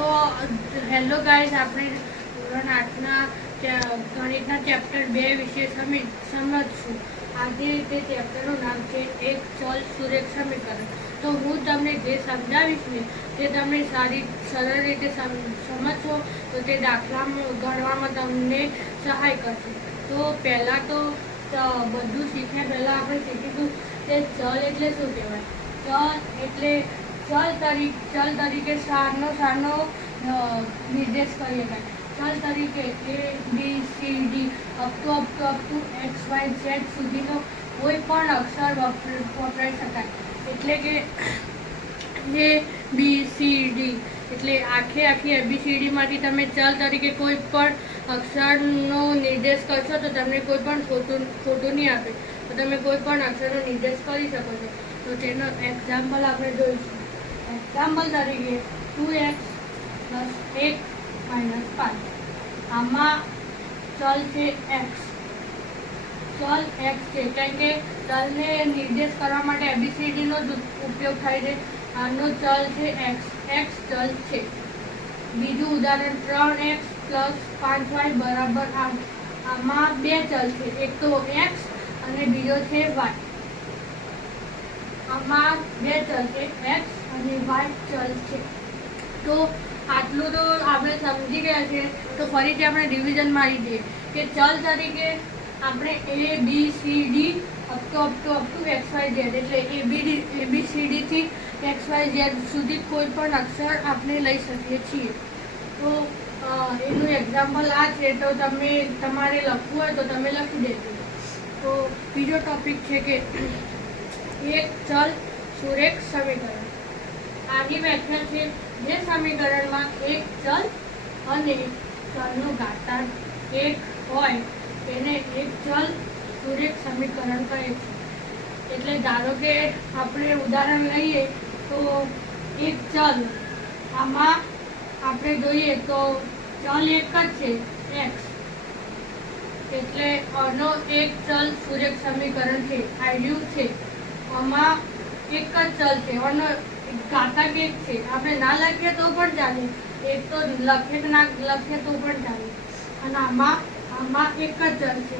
તો hello guys, આપણે ધોરણ 8ના ગણિતના ચેપ્ટર 2 વિશે સમજશું. આજે તે ચેપ્ટરનું નામ છે એક ચલ સુરેખ સમીકરણ. તો હું તમને જે સમજાવીશ ને તે તમે સરળ રીતે સમજશો તો તે દાખલા ગણવામાં તમને સહાય કરશે. તો પહેલાં તો બધું શીખ્યા પહેલાં આપણે શીખીશું કે ચલ એટલે શું કહેવાય. ચલ તરીકે સારનો નિર્દેશ કરી શકાય. ચલ તરીકે ABCD અપ ટુ XYZ સુધીનો કોઈ પણ અક્ષર વપરાઈ શકાય. એટલે કે ABCD એટલે આખી ABCD માંથી તમે ચલ તરીકે કોઈ પણ અક્ષરનો નિર્દેશ કરશો તો તમને કોઈ પણ ખોટું નહીં આપે. તો તમે કોઈ પણ અક્ષરનો નિર્દેશ કરી શકો છો. તો તેનો એક્ઝામ્પલ આપણે જોઈશું. એક્ઝામ્પલ તરીકે 2x + 1 - 5. આમાં ચલ છે x. ચલ x છે કારણ કે ચલને નિર્દેશ કરવા માટે ABCDનો જ ઉપયોગ થાય છે. આનો ચલ છે x. x ચલ છે. બીજું ઉદાહરણ 3x + 5y = 8. આમાં બે ચલ છે, એક તો x અને બીજો છે y. આમાં બે ચલ છે, x અને y ચલ છે. તો આટલું તો આપણે સમજી ગયા છે. તો ફરીથી આપણે રિવિઝન મારી દઈએ કે ચલ તરીકે આપણે ABCD અપ ટુ XYZ એટલે ABCD થી XYZ સુધી કોઈ પણ અક્ષર આપણે લઈ શકીએ છીએ. તો એનું એક્ઝામ્પલ આ છે. તો તમારે લખવું હોય તો તમે લખી દેજો. તો બીજો ટોપિક છે કે એક ચલ સુરેખ સમીકરણ. આની વ્યાખ્યા છે જે સમીકરણમાં એક ચલ અને ચલનો ઘાતાંક 1 હોય તેને એક ચલ સુરેખ સમીકરણ કહે છે. એટલે ધારો કે આપણે ઉદાહરણ લઈએ તો એક ચલ, આમાં આપણે જોઈએ તો ચલ એક જ છે x. એટલે આનો એક ચલ સુરેખ સમીકરણ છે, આવ્યું છે. આમાં એક જ ચલ છે, આનો ઘાતાંક 1 છે. આપણે ના લખીએ તો પણ ચાલે, એક તો લખીએ તો ના લખીએ તો પણ ચાલે. અને આમાં એક જ ચલ છે.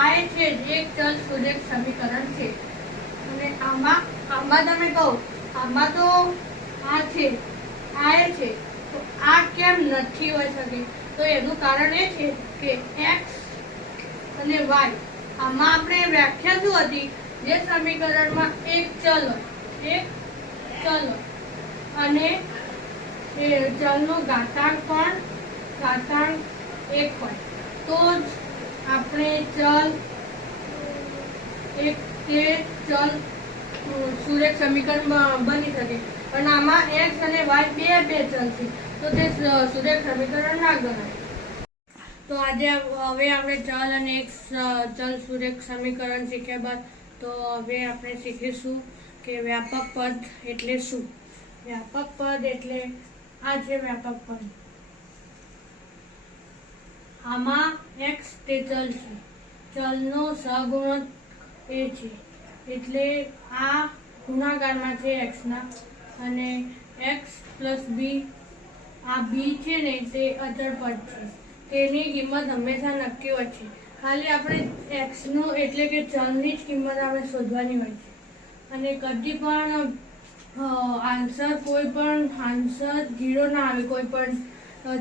આ છે એક ચલ સુરેખ સમીકરણ છે. અને આમાં તમે કહો આમાં તો આ છે, આ છે, તો આ કેમ નથી હોઈ શકે? તો એનું કારણ એ છે કે x અને y આમાં આપણે વ્યાખ્યા શું હતી? જે સમીકરણમાં એક ચલ અને એ ચલનો ઘાતાંક પણ ઘાતાંક 1 હોય તો જ આપણે ચલ સુરેખ સમીકરણ બની શકે. પણ આમાં x અને y બે ચલ છે તો તે સુરેખ સમીકરણ ના ગણાય. તો હવે આપણે ચલ અને એક ચલ સુરેખ સમીકરણ શીખ્યા બાદ તો હવે આપણે શીખીશું કે વ્યાપક પદ એટલે શું. વ્યાપક પદ એટલે આ છે વ્યાપક પદ. આમાં x તે ચલ છે, ચલનો સહગુણક એ છે. એટલે આ ગુણાકારમાં છે x ના, અને x + b, આ b છે ને તે અચળ પદ છે. તેની કિંમત હંમેશા નક્કી હોય છે. ખાલી આપણે x નો એટલે કે ચલની જ કિંમત આપણે શોધવાની હોય છે. અને કદી પણ આન્સર 0 ના આવે કોઈ પણ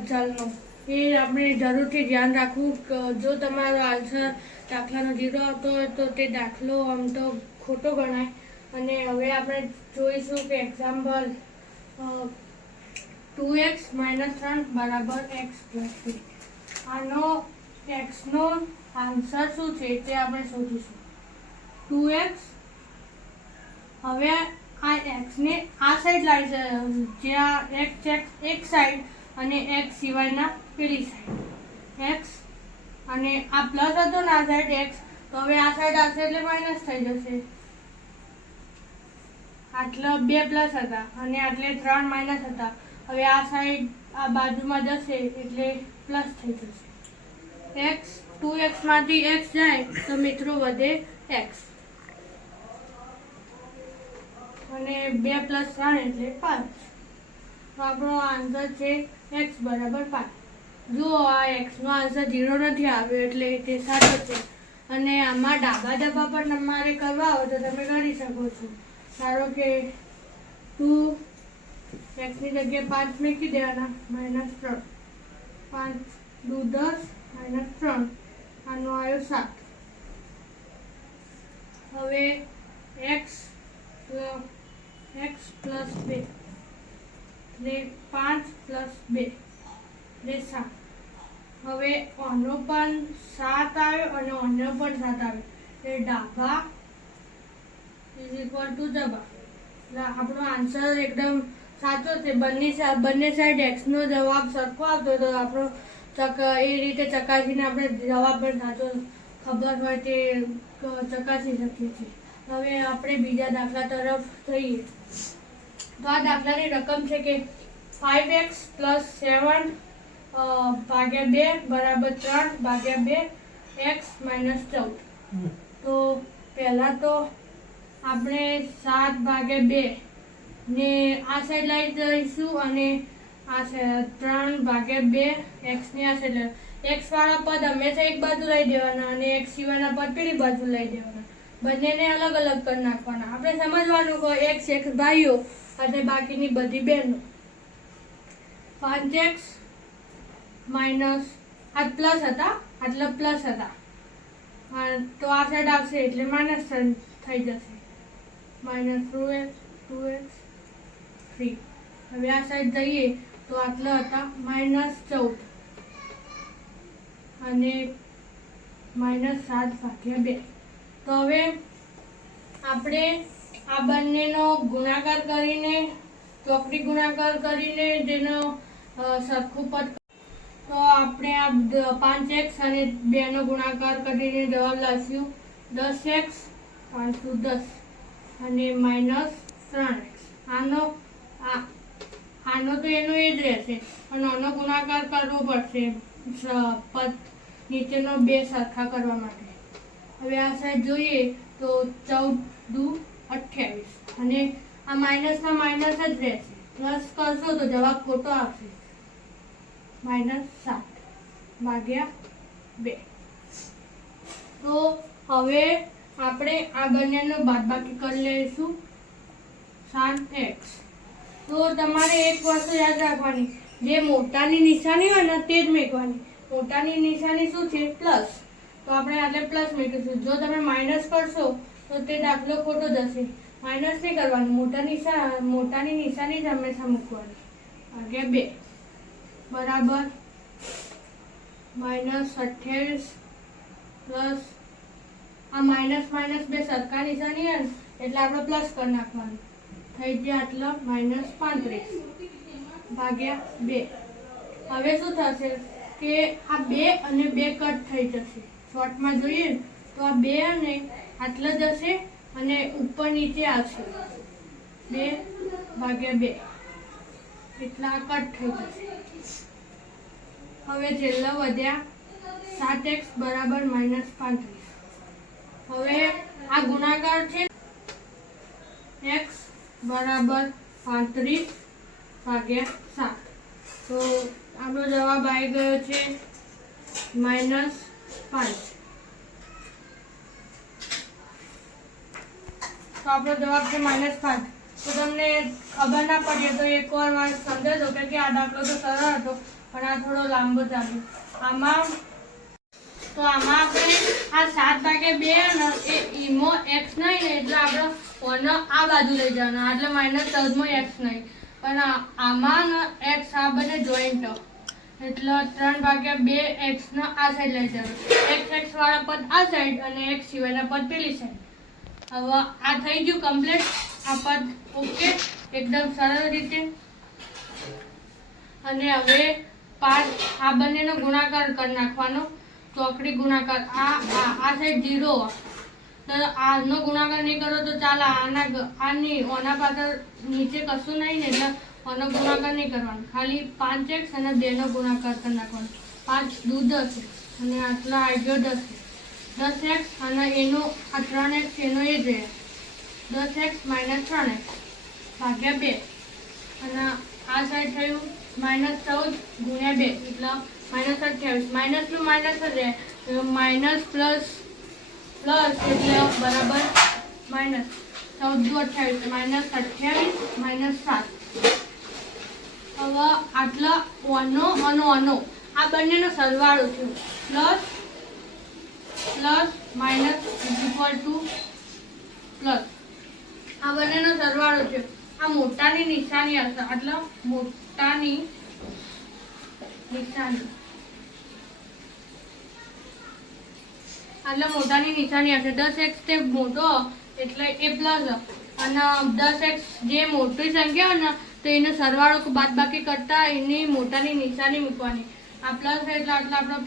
ચલનો. એ આપણે જરૂરથી ધ્યાન રાખવું. જો તમારો આન્સર દાખલાનો 0 આવતો હોય તો તે દાખલો આમ તો ખોટો ગણાય. અને હવે આપણે જોઈશું કે એક્ઝામ્પલ 2x - 3 = x + 3. આનો x નો આન્સર શું છે તે આપણે શોધીશું. 2x, હવે આ x ને આ સાઈડ લાવી, જ્યાં x એક સાઈડ અને x સિવાયના પેલી સાઈડ x, અને આ પ્લસ હતો ને આ સાઈડ x, તો હવે આ સાઈડ આવશે એટલે માઇનસ થઈ જશે. આટલા 2 પ્લસ હતા અને આટલે 3 માઇનસ હતા. હવે આ સાઈડ આ બાજુમાં જશે એટલે પ્લસ થઈ જશે. x 2x માંથી x જાય તો મિત્રો વધે x, અને 2 + 3 એટલે 5. તો આપણો આન્સર છે x બરાબર 5. જો આ એક્સનો આન્સર 0 નથી આવ્યો એટલે તે સાચો છે. અને આમાં ડાબા ડબ્બા પર તમારે કરવા હોય તો તમે કરી શકો છો. ધારો કે 2 એક્સની જગ્યાએ 5 મૂકી દેવાના -3. 5 દુ 10 -3 આનો આવ્યો 7. હવે x પ્લસ 2 એટલે 5 પ્લસ 2 એટલે 7. હવે આનો પણ 7 આવ્યો અને આનો પણ 7 આવ્યો એટલે ડાબા ઇઝ ઇક્વલ ટુ જબા. એટલે આપણો આન્સર એકદમ સાચો છે. બંને સાઈડ એક્સનો જવાબ સરખો આવતો તો આપણો એ રીતે ચકાસીને આપણે જવાબ પણ સાચો ખબર હોય તે ચકાસી શકીએ છીએ. હવે આપણે બીજા દાખલા તરફ જઈએ. તો આ દાખલાની રકમ છે કે 5x પ્લસ 7 ભાગ્યા 2 બરાબર 3 ભાગ્યા 2 x માઇનસ 14. તો પહેલાં તો આપણે 7 ભાગ્યા 2 ને આ સાઈડ લઈ જઈશું અને આ 3 ભાગ્યા 2 એક્સની આ સાઈડ એક્સ વાળા પદ હંમેશા એક બાજુ લઈ દેવાના અને એક્સ સિવાયના પદ પેલી બાજુ લઈ દેવાના. બંનેને અલગ અલગ કરી નાખવાના. આપણે સમજવાનું કે એક્સ ભાઈઓ અને બાકીની બધી બહેનો. 5x માઇનસ આ પ્લસ હતા આટલા પ્લસ હતા તો આ સાઈડ આવશે એટલે માઇનસ થઈ જશે. -2x 3. હવે આ સાઈડ જઈએ તો આટલા હતા -14 અને -7 ભાગ્યા 2. તો હવે આપણે આ બંનેનો ગુણાકાર કરીને ચોકડી ગુણાકાર કરીને જેનો સરખું પદ તો આપણે આ 5x અને 2 નો ગુણાકાર કરીને જવાબ લાવીશું 10x 5 દુ 10 અને -3x. આનો તો એનો એ જ રહેશે અને આનો ગુણાકાર કરવો પડશે પદ નીચેનો 2 સરખા કરવા માટે. હવે આ સાઈડ જોઈએ તો 14 દુ 28 અને આ માઇનસના માઇનસ જ રહેશે. પ્લસ કરશો તો જવાબ ખોટો આવશે -7 ભાગ્યા 2. તો હવે આપણે આ બંનેનો બાદબાકી કરી લઈશું 7x. તો તમારે એક વસ્તુ યાદ રાખવાની, જે મોટાની નિશાની હોય ને તે જ મૂકવાની. મોટાની નિશાની શું છે? પ્લસ. તો આપણે આટલે પ્લસ મૂકીશું. જો તમે માઇનસ કરશો તો તે દાખલો ખોટો જશે. માઇનસ નહીં કરવાનું, મોટાની નિશાની જ હંમેશા મૂકવાની. ભાગ્યા 2 બરાબર -28 પ્લસ આ માઇનસ 2 સરખા નિશાની હોય ને એટલે આપણે પ્લસ કરી નાખવાનું. થઈ ગયા આટલા -35 ભાગ્યા 2. હવે શું થશે કે આ 2 અને 2 કટ થઈ જશે. શોર્ટમાં જોઈએ તો આ 2 અને આટલા જશે અને ઉપર નીચે આવશે 2 ભાગ્યા 2 એટલા કટ થઈ જશે. હવે છેલ્લા વધ્યા 7x બરાબર -35. હવે આ ગુણાકાર છે x બરાબર 35 ભાગ્યા 7. તો આપણો જવાબ આવી ગયો છે -5. તો આપણો જવાબ છે -5. તો તમને ખબર ના પડી તો એક વાર સમજાવજો કે આ દાખલો તો સરળ હતો પણ આ થોડો લાંબો ચાલ્યો. આમાં આપણે આ 7 ભાગ્યા 2 ને એ ઈમો x નહીં ને એટલે આપણે ઓનો આ બાજુ લઈ જવાનો એટલે -14 x નહીં પણ આમાં x આ બંને જોઈન્ટ એટલે 3 ભાગ્યા 2 x નો આ સાઈડ લઈ જવાનો. x વાળા પદ આ સાઈડ અને x સિવાયના પદ પેલી સાઈડ. હવે આ થઈ ગયું કમ્પ્લીટ. આ પદ ઓકે એકદમ સરળ રીતે. અને હવે આ બંનેનો ગુણાકાર કરી નાખવાનો. ચોકડી ગુણાકાર આ સાઈડ 0 તો આનો ગુણાકાર નહીં કરો તો ચાલે. આના પાછળ નીચે કશું નહીં ને એટલે આનો ગુણાકાર નહીં કરવાનો. ખાલી 5x અને 2 નો ગુણાકાર કરી નાખવાનો. 5 દુ 10 અને આટલા આવી ગયો 10x અને એનો આ 3x એનો એ જ રહે 10x - 3x ભાગ્યા 2 અને આ સાઈડ થયું -14 ગુણ્યા 2 એટલે -28. માઇનસનું માઇનસ જ રહે, માઇનસ પ્લસ પ્લસ એટલે બરાબર માઇનસ. 14 × 28 -28 -7. હવે આટલા ઓનો અને આ બંનેનો સરવાળો થયો, plus plus minus equal to plus. આ બંનેનો સરવાળો થયો. આ મોટાની નિશાની હશે, એટલે મોટાની નિશાની હશે. 10x તે મોટો એટલે એ પ્લસ, અને 10x જે મોટી સંખ્યા હોય ને તો એનો સરવાળો બાદબાકી કરતા એની મોટાની નિશાની મૂકવાની. આ પ્લસ એટલે આપણે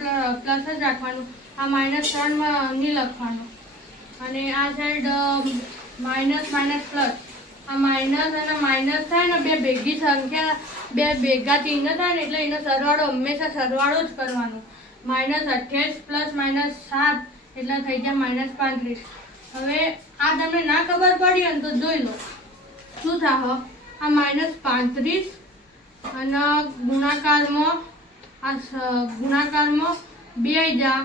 પ્લસ જ રાખવાનું. આ -3 માં નહીં લખવાનું. અને આ સાઈડ માઇનસ માઇનસ પ્લસ. આ માઇનસ અને માઇનસ થાય ને બે ભેગી સંખ્યા, બે ભેગા ચિહ્ન થાય ને એટલે એનો સરવાળો હંમેશા સરવાળો જ કરવાનો. -28 પ્લસ -7 એટલે થઈ જાય -35. હવે આ તમને ના ખબર પડી હોય ને તો જોઈ લો શું થાય. આ -35 અને ગુણાકારમાં 2 આવી જા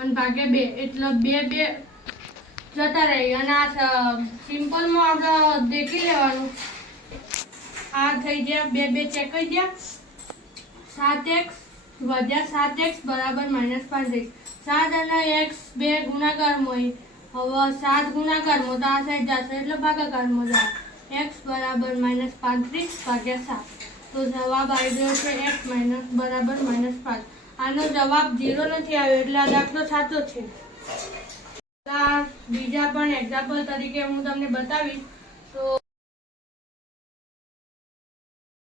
અને ભાગે 2 એટલે 2 જતા રહી. અને આ સિમ્પલમાં આપણે દેખી લેવાનું. આ થઈ ગયા 2 ચેક કરી ગયા. 7x વધ્યા 7x બરાબર -35. 7 અને x 2 ગુણાકારમાં હોય. હવે 7 ગુણાકારમાં તો આ સાઈડ જશે એટલે ભાગાકારમાં જાય. x બરાબર -35/7. તો જવાબ આવી ગયો છે x બરાબર -5. આનો જવાબ 0 નથી આવ્યો એટલે આ દાખલો સાચો છે. બીજા પણ એક્ઝામ્પલ તરીકે હું તમને બતાવીશ.